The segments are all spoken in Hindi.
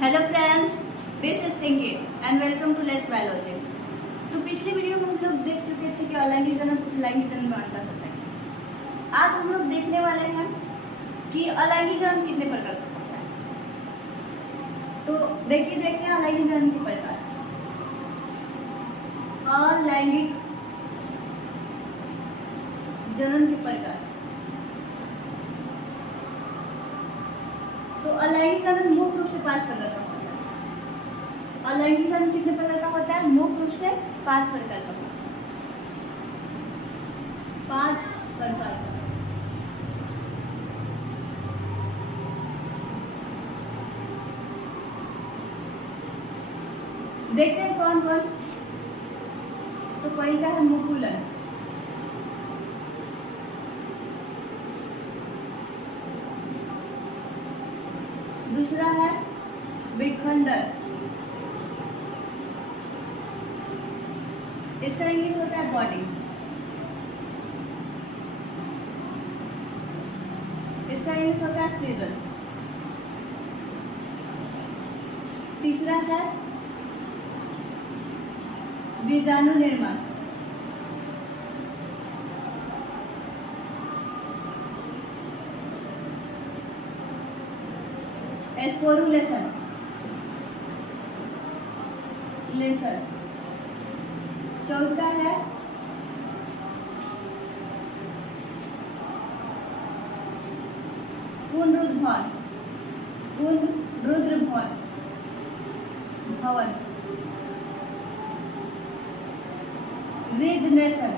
Hello friends, this is Sinki and welcome to let's biology. तो पिछली वीडियो में हम लोग देख चुके थे कि अलैंगिक जनन और लैंगिक जनन में अंतर होता है। आज हम लोग देखने वाले हैं कि अलैंगिक जनन कितने प्रकार का होता है। तो देखते हैं अलैंगिक जनन के प्रकार। अलैंगिक जनन के प्रकार। तो अलैंगिक जनन मुख्य रूप से 5 प्रकार का होता है। अलैंगिक जनन कितने प्रकार का होता है? मुख्य रूप से 5 प्रकार का होता है। 5 प्रकार का। देखते हैं कौन कौन। तो पहला है मुकुलन। दूसरा है विखंडन। इसका इंग्लिश होता है बॉडी। इसका इंग्लिश होता है फ्यूजन। तीसरा है बीजाणु निर्माण। एस्पोरुलेशन लेसन। चौथा है पुनरुद्धार भवन। रीजनरेशन।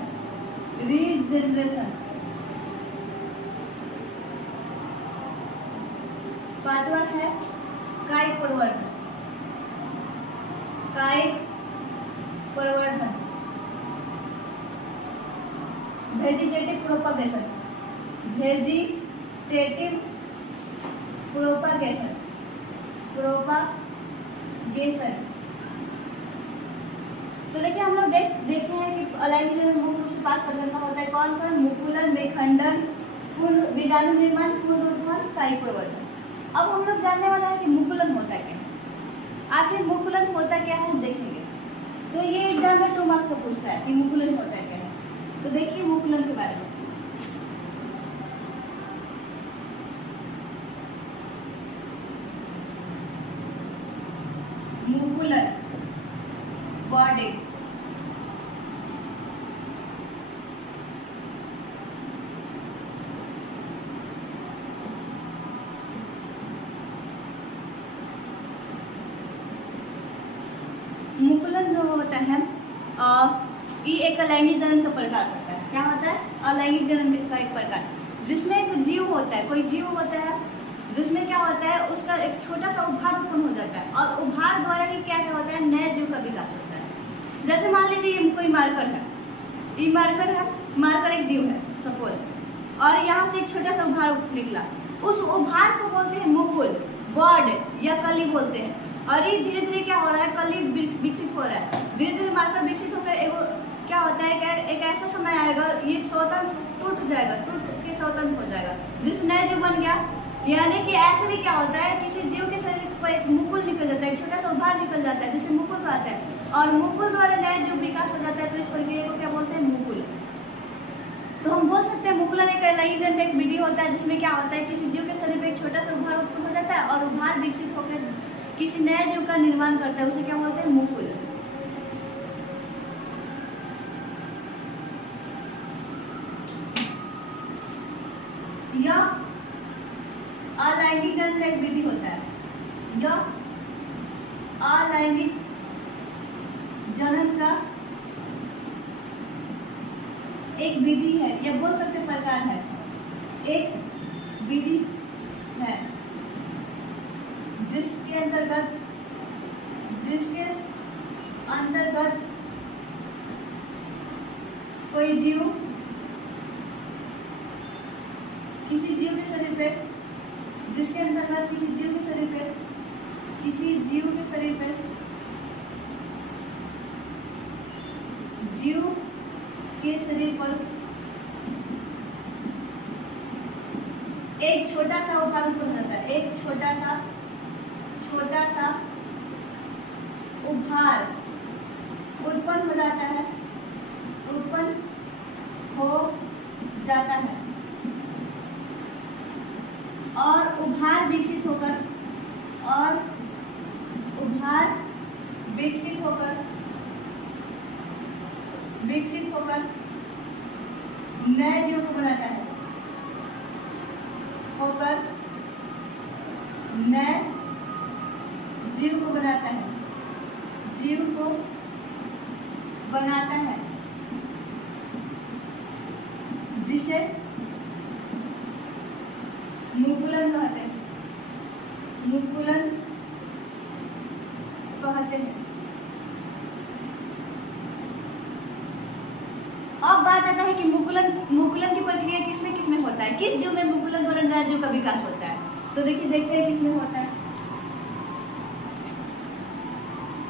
पांचवा है कायिक प्रवर्धन। Vegetative propagation. तो देखिए हम लोग देखे हैं कि अलैंगिक जनन मुख्य रूप से 5 प्रकार का होता है। कौन कौन? मुकुलन, विखंडन, बीजाणु निर्माण, पुनरुत्थान, कायिक प्रवर्धन। अब हम लोग जानने वाला है कि मुकुलन होता क्या है। आखिर मुकुलन होता क्या है देखेंगे। तो ये एग्जाम में 2 मार्क्स से पूछता है कि मुकुलन होता क्या है। तो देखिए मुकुलन के बारे में। मुकुलन बॉडी। मुकुलन जो होता है ये एक अलैंगिक जनन का प्रकार होता है। क्या होता है? अलैंगिक जनन का एक प्रकार, जिसमें एक जीव होता है, कोई जीव होता है जिसमें क्या होता है, उसका एक छोटा सा उभार उत्पन्न हो जाता है और उभार द्वारा ही क्या क्या होता है, नए जीव का विकास होता है। जैसे मान लीजिए ये कोई मार्कर है, ये मार्कर एक जीव है सपोज, और यहाँ से एक छोटा सा उभार निकला। उस उभार को बोलते हैं मुकुल, बॉड या कली बोलते हैं। और ये धीरे धीरे क्या हो रहा है, कली विकसित हो रहा है। धीरे धीरे मार्कर विकसित होकर क्या होता है कि एक ऐसा समय आएगा ये स्वतंत्र टूट के स्वतंत्र हो जाएगा, जिस नए जीव बन गया। यानी कि ऐसे भी क्या होता है, किसी जीव के शरीर पर एक मुकुल निकल जाता है, एक छोटा सा उभार निकल जाता है जिसे मुकुल कहते हैं, और मुकुल द्वारा नए जीव विकास हो जाता है। तो इस प्रक्रिया को क्या बोलते हैं? मुकुल। तो हम बोल सकते हैं मुकुलन एक अलैंगिक जनन एक विधि होता है जिसमें क्या होता है, किसी जीव के शरीर पर एक छोटा सा उभार उत्पन्न हो जाता है और उभार विकसित होकर किसी नए जीव का निर्माण करता है, उसे क्या बोलते हैं? मुकुल। यह अलैंगिक जनन का एक विधि होता है। यह अलैंगिक जनन का एक विधि है, या बोल सकते प्रकार है, एक विधि है जिसके अंतर्गत कोई जीव किसी जीव के शरीर पे, जिसके अंतर्गत किसी जीव के शरीर पे जीव के शरीर पर एक छोटा सा उभार उत्पन्न हो जाता है, एक छोटा सा छोटा सा उभार उत्पन्न हो जाता है, उत्पन्न हो जाता है और उभार विकसित होकर नए जीव को बनाता है, नए जीव को बनाता है, जिसे मुकुलन कहते हैं, अब बात आता है कि मुकुलन की प्रक्रिया किसमें होता है, किस जीव में मुकुलन द्वारा नए जीव का विकास होता है। तो देखिए देखते हैं किसमें होता है।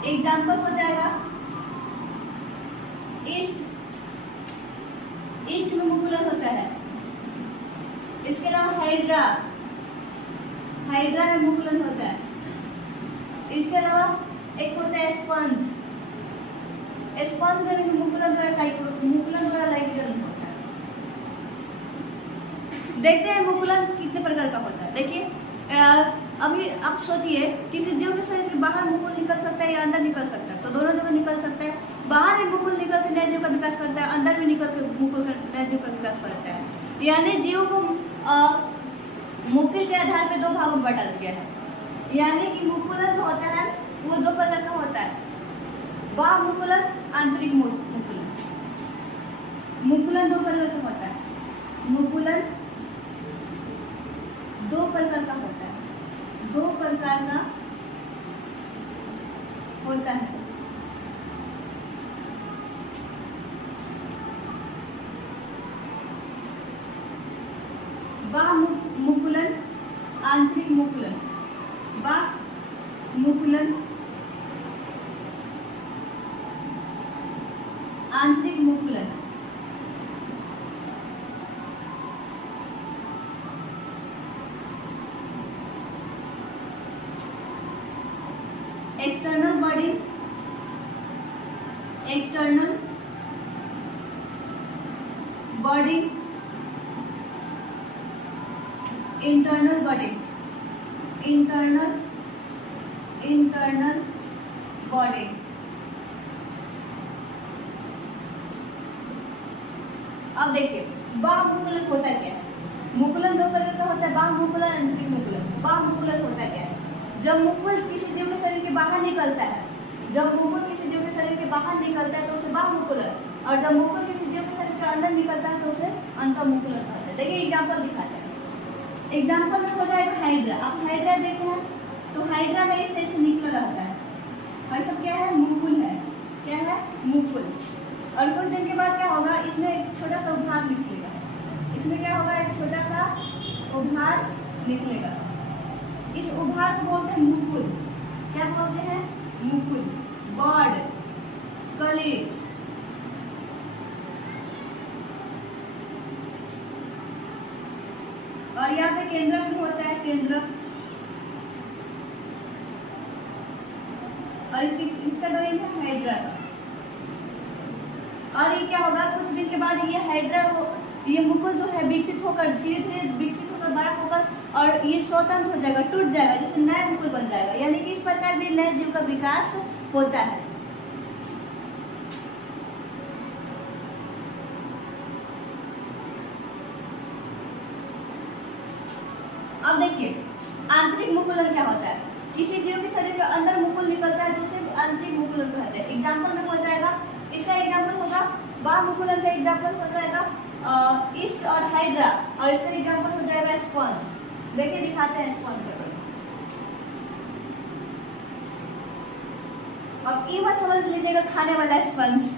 एग्जाम्पल हो जाएगा ईस्ट में मुकुलन होता है। इसके अलावा हाइड्रा में मुकुलन होता है। इसके अलावा एक होता है स्पंज में भी मुकुलन द्वारा लाइगेशन होता है। देखते हैं मुकुलन कितने प्रकार का होता है। देखिए अभी आप सोचिए किसी जीव के शरीर के बाहर मुकुल निकल सकता है या अंदर निकल सकता है, तो दोनों जगह निकल सकता है। बाहर भी मुकुल निकल के नए जीव का विकास करता है, अंदर भी निकल के मुकुल नए जीव का विकास करता है। यानी जीव को मुकुल के आधार पर दो भागों में बांटा गया है। यानी कि मुकुलन जो होता है वो दो प्रकार का होता है, बाह्य मुकुलन, आंतरिक मुकुलन। मुकुलन दो प्रकार का होता है, मुकुलन दो प्रकार का होता है, बाह्य मुकुलन, आंतरिक मुकुलन। बाह्य मुकुलन, आंतरिक मुकुलन। External body, internal body. अब देखिए बाह्य मुकुलन होता क्या है। मुकुलन दो प्रकार का होता है, बाह्य मुकुलन, आंतरिक मुकुलन। बाह्य मुकुलन होता क्या है, जब मुकुल किसी जीव के शरीर के बाहर निकलता है, तो उसे बाह्य मुकुलन, और जब मुकुल किसी जीव के शरीर के अंदर निकलता है तो उसे अंतर मुकुलन कहते हैं। देखिए एग्जाम्पल दिखाते हैं। एग्जाम्पल में हो जाएगा हाइड्रा। आप हाइड्रा देखे हैं तो हाइड्रा में इस टाइप से निकला रहता है, भाई सब क्या है, मुकुल है। क्या है, मुकुल। और कुछ दिन के बाद क्या होगा, इसमें एक छोटा सा उभार निकलेगा। इसमें क्या होगा, एक छोटा सा उभार निकलेगा। इस उभार को बोलते हैं मुकुल। क्या बोलते हैं, मुकुल। बर्ड, कली, और यहाँ पे केंद्रक भी होता है, केंद्रक। और इसका डोमेन है हाइड्रा का। और ये क्या होगा, कुछ दिन के बाद ये हाइड्रा ये मुकुल जो है विकसित होकर धीरे धीरे विकसित होकर बड़ा होकर और ये स्वतंत्र हो जाएगा, टूट जाएगा, जैसे नया मुकुल बन जाएगा। यानी कि इस प्रकार भी नए जीव का विकास होता है। अब देखिए आंतरिक मुकुलन क्या होता है। किसी जीव के शरीर के अंदर मुकुल निकलता है तो उसे आंतरिक मुकुलन कहते हैं। एग्जाम्पल में हो जाएगा, इसका एग्जाम्पल होगा बाह्य मुकुलन का एग्जाम्पल हो जाएगा ईस्ट और हाइड्रा, और इसका एग्जाम्पल हो जाएगा स्पंज। देखिए दिखाते हैं स्पंज का। अब ये बात समझ लीजिएगा, खाने वाला स्पंज।